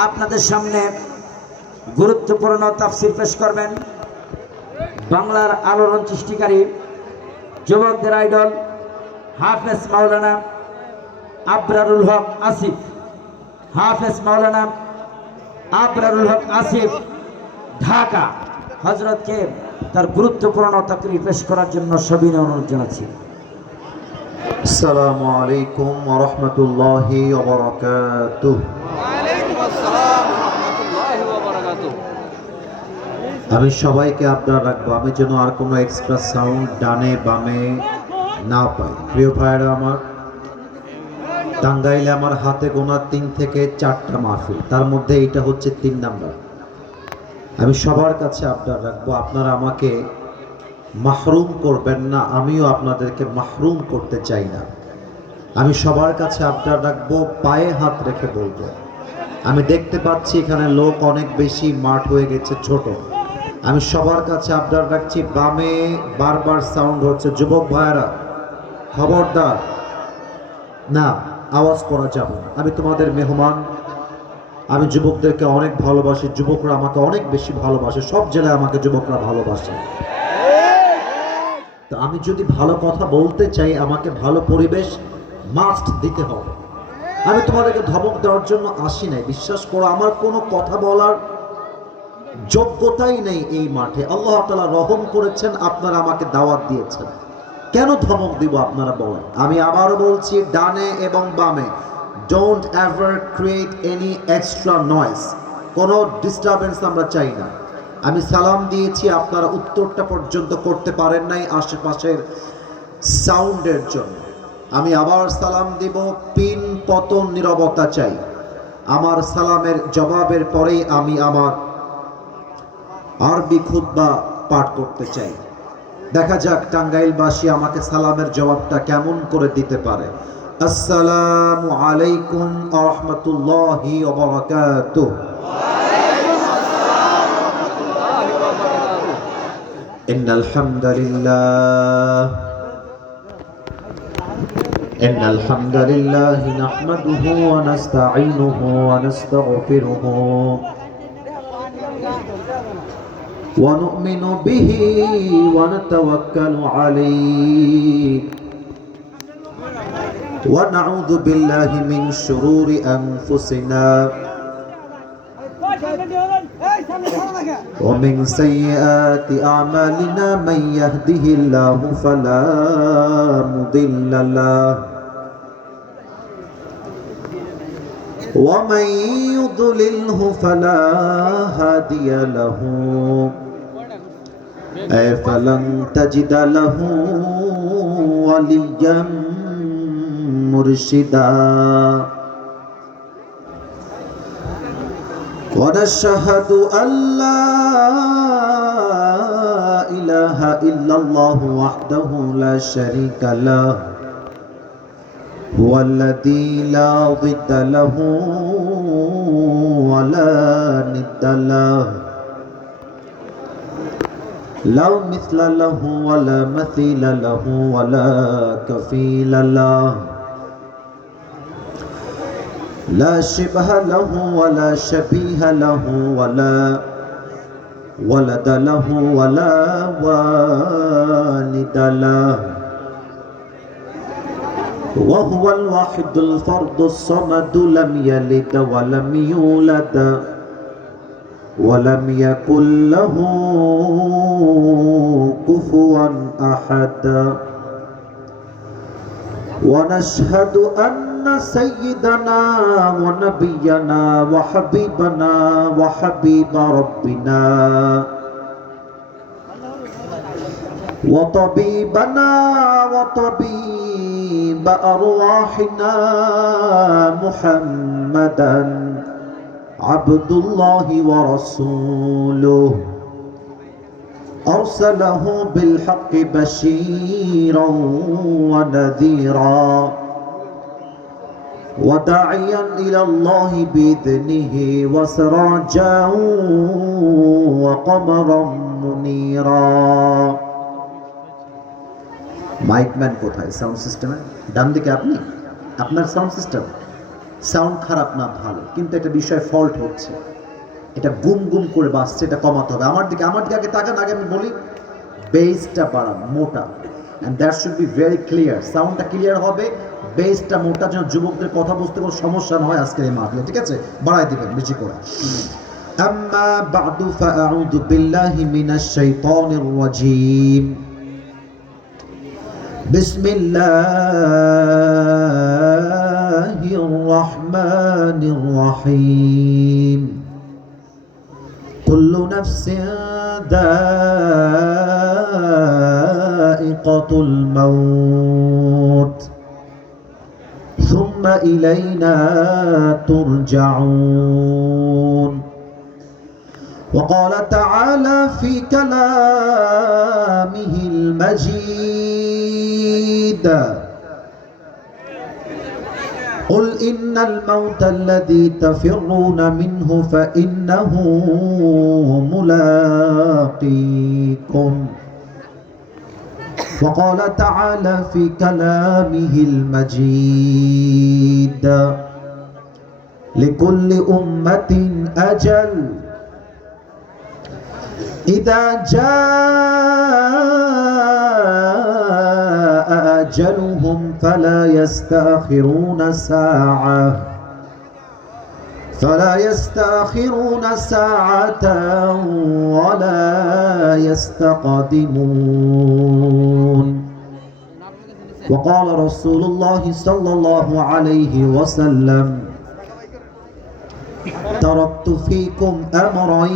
আপনাদের সামনে গুরুত্বপূর্ণ তাফসীর পেশ করবেন বাংলার আলোড়ন সৃষ্টিকারী যুবকদের আইডল হাফেজ মাওলানা আবরারুল হক আসিফ। হাফেজ মাওলানা আবরারুল হক আসিফ ঢাকা হযরতকে তার গুরুত্বপূর্ণ তাকরীর পেশ করার জন্য সবিনয় অনুরোধ জানাচ্ছি। আসসালামু আলাইকুম ওয়া রাহমাতুল্লাহি ওয়া বারাকাতুহু। আমি সবাইকে আপনার রাখবো, আমি যেন আর কোনো এক্সট্রা সাউন্ড ডানে বামে না পাই। প্রিয় ভাইরা আমার, টাঙ্গাইলে আমার হাতে গোনা 3 থেকে 4টা মাহফিল, তার মধ্যে এইটা হচ্ছে 3 নাম্বার। আমি সবার কাছে আপনার রাখবো, আপনারা আমাকে মাহরুম করবেন না, আমিও আপনাদেরকে মাহরুম করতে চাই না। আমি সবার কাছে আপনার রাখবো, পায়ে হাত রেখে বলবো, আমি দেখতে পাচ্ছি এখানে লোক অনেক বেশি, মাঠ হয়ে গেছে ছোট। আমি সবার কাছে আবদার রাখছি, বামে বারবার সাউন্ড হচ্ছে, যুবক ভাইয়েরা খবরদার না, আওয়াজ করা যাবে না। আমি তোমাদের মেহমান, আমি যুবকদেরকে অনেক ভালোবাসি, যুবকরা আমাকে অনেক বেশি ভালোবাসে, সব জেলায় আমাকে যুবকরা ভালোবাসে। তো আমি যদি ভালো কথা বলতে চাই, আমাকে ভালো পরিবেশ মাস্ট দিতে হবে। আমি তোমাদেরকে ধমক দেওয়ার জন্য আসি নাই, বিশ্বাস করো আমার কোনো কথা বলার যোগ্যতাই নেই এই মাঠে। আল্লাহ তাআলা রহম করেছেন, আপনারা আমাকে দাওয়াত দিয়েছেন, কেন ধমক দিব আপনারা বলেন? আমি আবারও বলছি, ডানে এবং বামে don't ever create any extra noise, কোনো ডিস্টারবেন্স আমরা চাই না। আমি সালাম দিয়েছি, আপনারা উত্তরটা পর্যন্ত করতে পারেন নাই আশেপাশের সাউন্ডের জন্য। আমি আবার সালাম দিব, পিন পতন নীরবতা চাই। আমার সালামের জবাবের পরেই আমি আমার আরবি খুতবা পাঠ করতে চাই। দেখা যাক টাঙ্গাইলবাসী আমাকে সালামের জবাবটা কেমন করে দিতে পারে। আসসালামু আলাইকুম ওয়া রাহমাতুল্লাহি ওয়া বারাকাতুহু। ইন্নাল হামদুলিল্লাহ নাহমাদুহু ওয়া নাস্তাঈনুহু ওয়া নাস্তাগফিরুহু ونؤمن به ونتوكل عليه ونعوذ بالله من شرور أنفسنا ومن سيئات أعمالنا من يهده الله فلا مضل له ومن يضلله فلا هادي له فلن تجد له وليا مرشدا ونشهد أن لا إله إلا الله وحده لا شريك له هو الذي لا ضد له ولا ند له لا مثل له ولا مثيل له ولا كفيل له لا شبه له ولا شبيه له ولا ولد له ولا والد له وهو الواحد الفرد الصمد لم يلد ولم يولد ولم يكن له كفوا أحد ونشهد أن سيدنا ونبينا وحبيبنا وحبيب ربنا وطبيبنا وطبيب أرواحنا محمدا عبد الله ورسوله أرسله بالحق بشيرا ونذيرا وداعيا إلى الله بإذنه وسراجا وقمرا منيرا। মাইকম্যান কোথায়? সাউন্ড সিস্টেমে ডান দিকে আপনি, আপনার সাউন্ড সিস্টেম সাউন্ড খারাপ না ভালো, কিন্তু একটা বিষয় ফল্ট হচ্ছে, এটা গুম গুম করে বাজছে, এটা কমাতে হবে। আমার দিকে আগে তাকান, আগে আমি বলি বেসটা বাড়ান, মোটা, and that should be very clear. সাউন্ডটা ক্লিয়ার হবে, বেসটা মোটা, যেন যুবকদের কথা বুঝতে কোনো সমস্যা না হয় আজকের এই মাহফিলে, ঠিক আছে? বাড়াই দিবেন বেশি করে। আম্মা বা'দু ফাআউযু বিল্লাহি মিনাশ শাইতানির রাজীম। বিসমিল্লাহির রহমানির রহিম। কুল্লু নাফসিন যায়িকাতুল মাউত ثم إلينا ترجعون. وقال تعالى في كلامه المجيد قل إن الموت الذي تفرون منه فإنه ملاقيكم. وقال تعالى في كلامه المجيد لكل أمة أجل إذا جاء أجلهم فلا يستأخرون ساعة ولا يستقدمون. وقال رسول الله صلى الله عليه وسلم تركت فيكم أمرين